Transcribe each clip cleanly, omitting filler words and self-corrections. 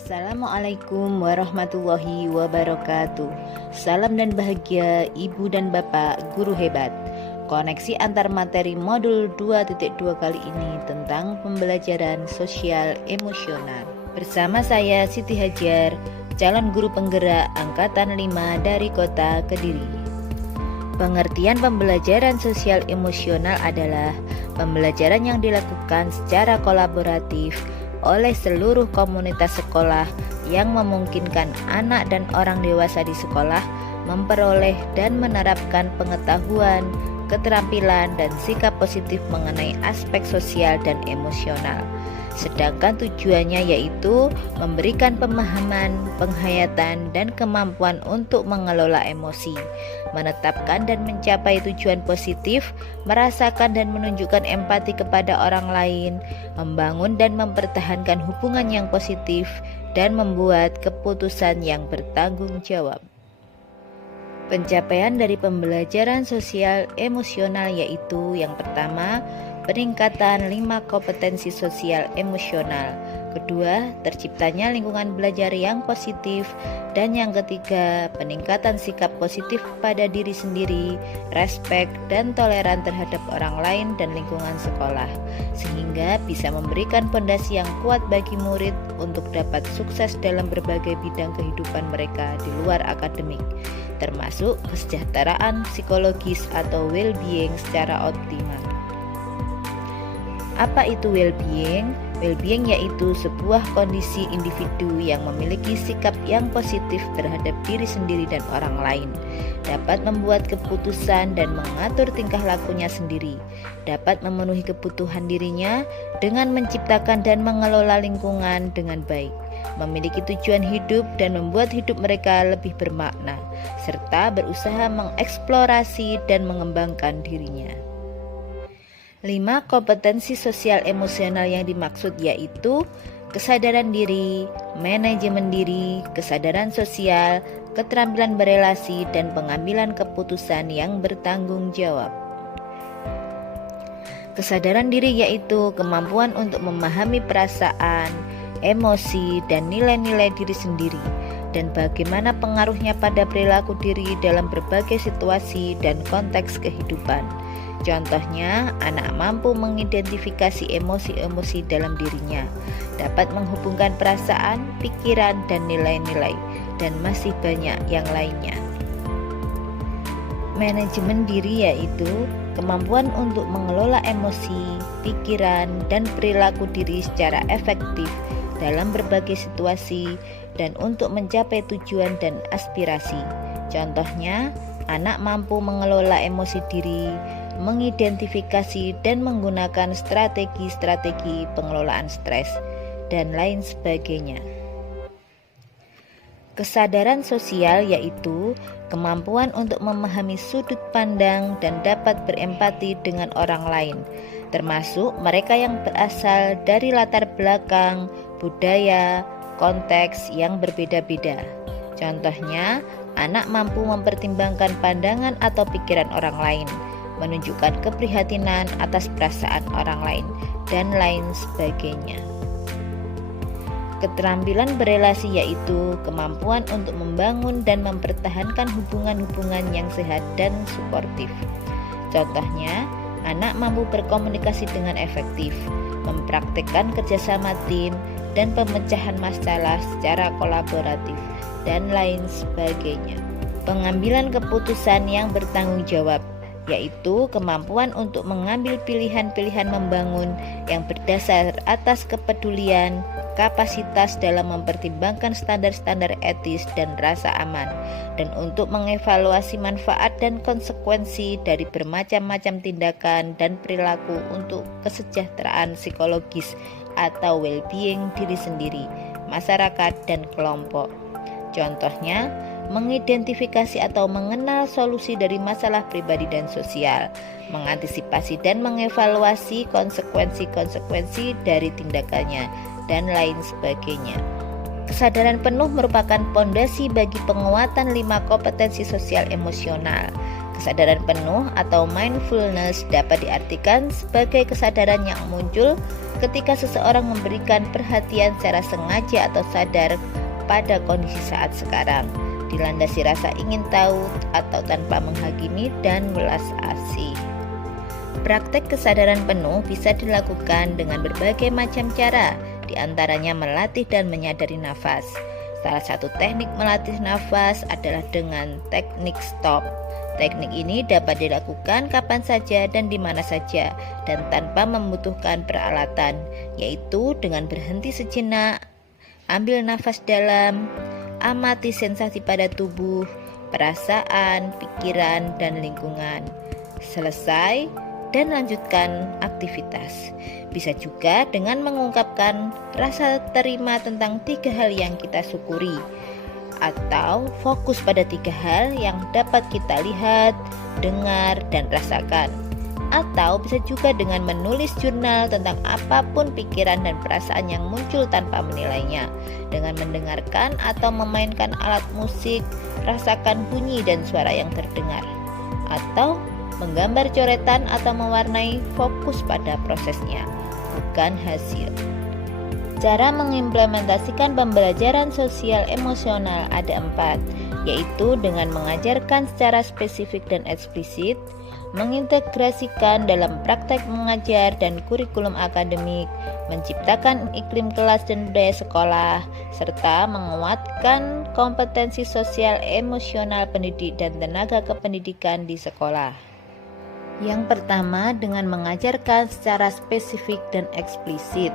Assalamualaikum warahmatullahi wabarakatuh. Salam dan bahagia Ibu dan Bapak guru hebat. Koneksi antar materi modul 2.2 kali ini tentang pembelajaran sosial emosional. Bersama saya Siti Hajar, calon guru penggerak angkatan 5 dari Kota Kediri. Pengertian pembelajaran sosial emosional adalah pembelajaran yang dilakukan secara kolaboratif oleh seluruh komunitas sekolah yang memungkinkan anak dan orang dewasa di sekolah memperoleh dan menerapkan pengetahuan, keterampilan, dan sikap positif mengenai aspek sosial dan emosional. Sedangkan tujuannya yaitu memberikan pemahaman, penghayatan, dan kemampuan untuk mengelola emosi, menetapkan dan mencapai tujuan positif, merasakan dan menunjukkan empati kepada orang lain, membangun dan mempertahankan hubungan yang positif, dan membuat keputusan yang bertanggung jawab. Pencapaian dari pembelajaran sosial emosional yaitu yang pertama, peningkatan 5 kompetensi sosial emosional. Kedua, terciptanya lingkungan belajar yang positif. Dan yang ketiga, peningkatan sikap positif pada diri sendiri, respek dan toleran terhadap orang lain dan lingkungan sekolah, sehingga bisa memberikan fondasi yang kuat bagi murid untuk dapat sukses dalam berbagai bidang kehidupan mereka di luar akademik, termasuk kesejahteraan psikologis atau well-being secara optimal. Apa itu well-being? Well-being yaitu sebuah kondisi individu yang memiliki sikap yang positif terhadap diri sendiri dan orang lain, dapat membuat keputusan dan mengatur tingkah lakunya sendiri, dapat memenuhi kebutuhan dirinya dengan menciptakan dan mengelola lingkungan dengan baik, memiliki tujuan hidup dan membuat hidup mereka lebih bermakna, serta berusaha mengeksplorasi dan mengembangkan dirinya. 5 kompetensi sosial emosional yang dimaksud yaitu kesadaran diri, manajemen diri, kesadaran sosial, keterampilan berelasi, dan pengambilan keputusan yang bertanggung jawab. Kesadaran diri yaitu kemampuan untuk memahami perasaan, emosi, dan nilai-nilai diri sendiri, dan bagaimana pengaruhnya pada perilaku diri dalam berbagai situasi dan konteks kehidupan. Contohnya, anak mampu mengidentifikasi emosi-emosi dalam dirinya, dapat menghubungkan perasaan, pikiran, dan nilai-nilai, dan masih banyak yang lainnya. Manajemen diri yaitu kemampuan untuk mengelola emosi, pikiran, dan perilaku diri secara efektif dalam berbagai situasi dan untuk mencapai tujuan dan aspirasi. Contohnya, anak mampu mengelola emosi diri, mengidentifikasi dan menggunakan strategi-strategi pengelolaan stres, dan lain sebagainya. Kesadaran sosial yaitu kemampuan untuk memahami sudut pandang dan dapat berempati dengan orang lain, termasuk mereka yang berasal dari latar belakang, budaya, konteks yang berbeda-beda. Contohnya, anak mampu mempertimbangkan pandangan atau pikiran orang lain, menunjukkan keprihatinan atas perasaan orang lain, dan lain sebagainya. Keterampilan berelasi yaitu kemampuan untuk membangun dan mempertahankan hubungan-hubungan yang sehat dan suportif. Contohnya, anak mampu berkomunikasi dengan efektif, mempraktikkan kerjasama tim, dan pemecahan masalah secara kolaboratif, dan lain sebagainya. Pengambilan keputusan yang bertanggung jawab yaitu kemampuan untuk mengambil pilihan-pilihan membangun yang berdasar atas kepedulian, kapasitas dalam mempertimbangkan standar-standar etis dan rasa aman, dan untuk mengevaluasi manfaat dan konsekuensi dari bermacam-macam tindakan dan perilaku untuk kesejahteraan psikologis atau well-being diri sendiri, masyarakat, dan kelompok. Contohnya, mengidentifikasi atau mengenal solusi dari masalah pribadi dan sosial, mengantisipasi dan mengevaluasi konsekuensi-konsekuensi dari tindakannya, dan lain sebagainya. Kesadaran penuh merupakan pondasi bagi penguatan 5 kompetensi sosial emosional. Kesadaran penuh atau mindfulness dapat diartikan sebagai kesadaran yang muncul ketika seseorang memberikan perhatian secara sengaja atau sadar pada kondisi saat sekarang, dilandasi rasa ingin tahu atau tanpa menghakimi dan welas asih. Praktek kesadaran penuh bisa dilakukan dengan berbagai macam cara, diantaranya melatih dan menyadari nafas. Salah satu teknik melatih nafas adalah dengan teknik stop. Teknik ini dapat dilakukan kapan saja dan di mana saja dan tanpa membutuhkan peralatan, yaitu dengan berhenti sejenak, ambil nafas dalam, amati sensasi pada tubuh, perasaan, pikiran, dan lingkungan. Selesai dan lanjutkan aktivitas. Bisa juga dengan mengungkapkan rasa terima tentang 3 hal yang kita syukuri, atau fokus pada 3 hal yang dapat kita lihat, dengar, dan rasakan. Atau bisa juga dengan menulis jurnal tentang apapun pikiran dan perasaan yang muncul tanpa menilainya. Dengan mendengarkan atau memainkan alat musik, rasakan bunyi dan suara yang terdengar. Atau menggambar coretan atau mewarnai, fokus pada prosesnya, bukan hasil. Cara mengimplementasikan pembelajaran sosial emosional ada 4, yaitu dengan mengajarkan secara spesifik dan eksplisit, mengintegrasikan dalam praktek mengajar dan kurikulum akademik, menciptakan iklim kelas dan budaya sekolah, serta menguatkan kompetensi sosial emosional pendidik dan tenaga kependidikan di sekolah. Yang pertama, dengan mengajarkan secara spesifik dan eksplisit,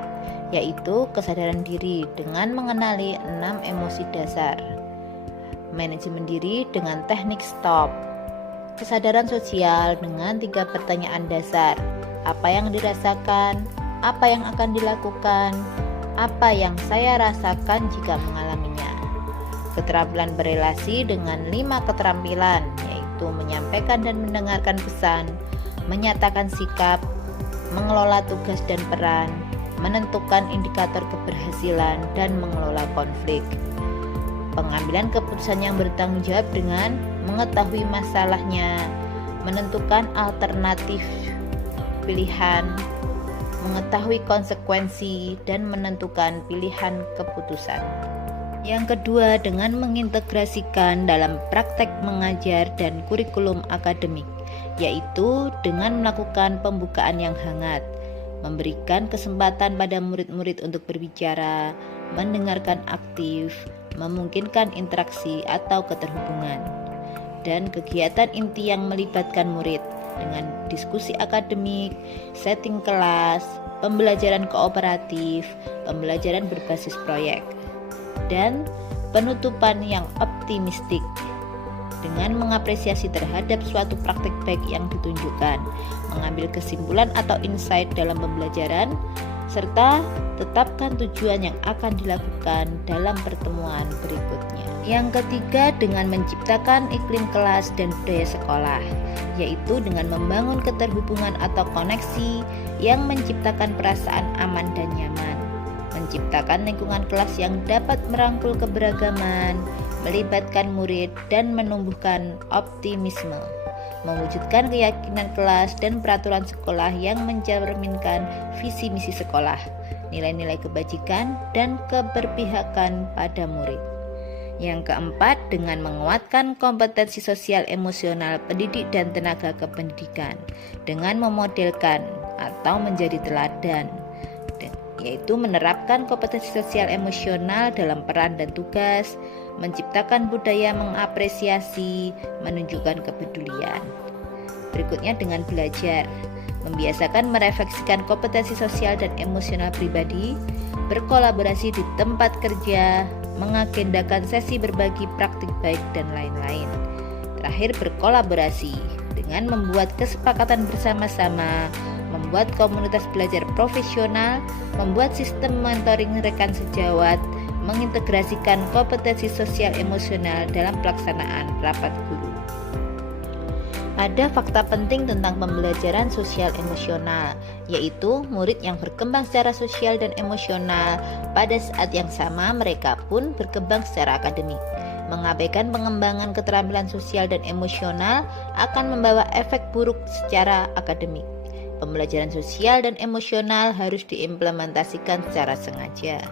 yaitu kesadaran diri dengan mengenali 6 emosi dasar, manajemen diri dengan teknik stop, kesadaran sosial dengan 3 pertanyaan dasar, apa yang dirasakan, apa yang akan dilakukan, apa yang saya rasakan jika mengalaminya. Keterampilan berelasi dengan 5 keterampilan, yaitu menyampaikan dan mendengarkan pesan, menyatakan sikap, mengelola tugas dan peran, menentukan indikator keberhasilan, dan mengelola konflik. Pengambilan keputusan yang bertanggung jawab dengan mengetahui masalahnya, menentukan alternatif pilihan, mengetahui konsekuensi, dan menentukan pilihan keputusan. Yang kedua, dengan mengintegrasikan dalam praktek mengajar dan kurikulum akademik, yaitu dengan melakukan pembukaan yang hangat, memberikan kesempatan pada murid-murid untuk berbicara, mendengarkan aktif, memungkinkan interaksi atau keterhubungan, dan kegiatan inti yang melibatkan murid dengan diskusi akademik, setting kelas, pembelajaran kooperatif, pembelajaran berbasis proyek, dan penutupan yang optimistik dengan mengapresiasi terhadap suatu praktik baik yang ditunjukkan, mengambil kesimpulan atau insight dalam pembelajaran, serta tetapkan tujuan yang akan dilakukan dalam pertemuan berikutnya. Yang ketiga, dengan menciptakan iklim kelas dan budaya sekolah, yaitu dengan membangun keterhubungan atau koneksi yang menciptakan perasaan aman dan nyaman, menciptakan lingkungan kelas yang dapat merangkul keberagaman, melibatkan murid dan menumbuhkan optimisme, mewujudkan keyakinan kelas dan peraturan sekolah yang mencerminkan visi misi sekolah, nilai-nilai kebajikan dan keberpihakan pada murid. Yang keempat, dengan menguatkan kompetensi sosial emosional pendidik dan tenaga kependidikan dengan memodelkan atau menjadi teladan, yaitu menerapkan kompetensi sosial emosional dalam peran dan tugas, menciptakan budaya mengapresiasi, menunjukkan kepedulian. Berikutnya dengan belajar, membiasakan merefleksikan kompetensi sosial dan emosional pribadi, berkolaborasi di tempat kerja, mengagendakan sesi berbagi praktik baik dan lain-lain. Terakhir, berkolaborasi dengan membuat kesepakatan bersama-sama, membuat komunitas belajar profesional, membuat sistem mentoring rekan sejawat, mengintegrasikan kompetensi sosial emosional dalam pelaksanaan rapat guru. Ada fakta penting tentang pembelajaran sosial emosional, yaitu murid yang berkembang secara sosial dan emosional pada saat yang sama mereka pun berkembang secara akademik. Mengabaikan pengembangan keterampilan sosial dan emosional akan membawa efek buruk secara akademik. Pembelajaran sosial dan emosional harus diimplementasikan secara sengaja.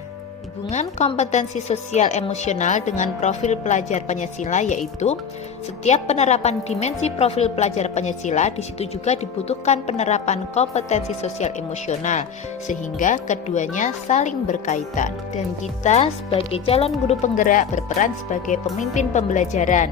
Hubungan kompetensi sosial emosional dengan profil pelajar Pancasila yaitu setiap penerapan dimensi profil pelajar Pancasila di situ juga dibutuhkan penerapan kompetensi sosial emosional sehingga keduanya saling berkaitan. Dan kita sebagai calon guru penggerak berperan sebagai pemimpin pembelajaran,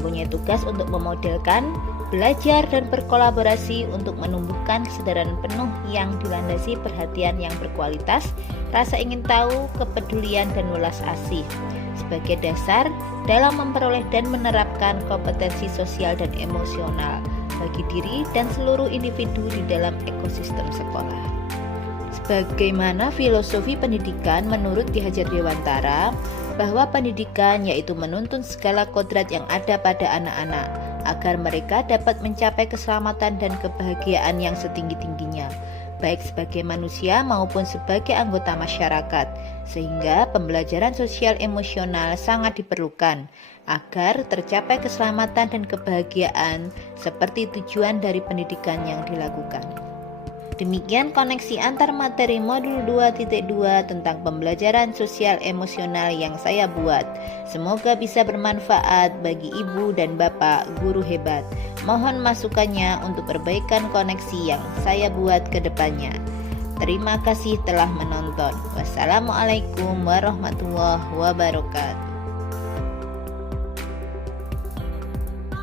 mempunyai tugas untuk memodelkan, belajar dan berkolaborasi untuk menumbuhkan kesadaran penuh yang dilandasi perhatian yang berkualitas, rasa ingin tahu, kepedulian dan welas asih sebagai dasar dalam memperoleh dan menerapkan kompetensi sosial dan emosional bagi diri dan seluruh individu di dalam ekosistem sekolah. Sebagaimana filosofi pendidikan menurut Ki Hajar Dewantara, bahwa pendidikan yaitu menuntun segala kodrat yang ada pada anak-anak agar mereka dapat mencapai keselamatan dan kebahagiaan yang setinggi-tingginya, baik sebagai manusia maupun sebagai anggota masyarakat, sehingga pembelajaran sosial emosional sangat diperlukan agar tercapai keselamatan dan kebahagiaan seperti tujuan dari pendidikan yang dilakukan. Demikian koneksi antar materi modul 2.2 tentang pembelajaran sosial emosional yang saya buat. Semoga bisa bermanfaat bagi ibu dan bapak guru hebat. Mohon masukannya untuk perbaikan koneksi yang saya buat ke depannya. Terima kasih telah menonton. Wassalamualaikum warahmatullahi wabarakatuh.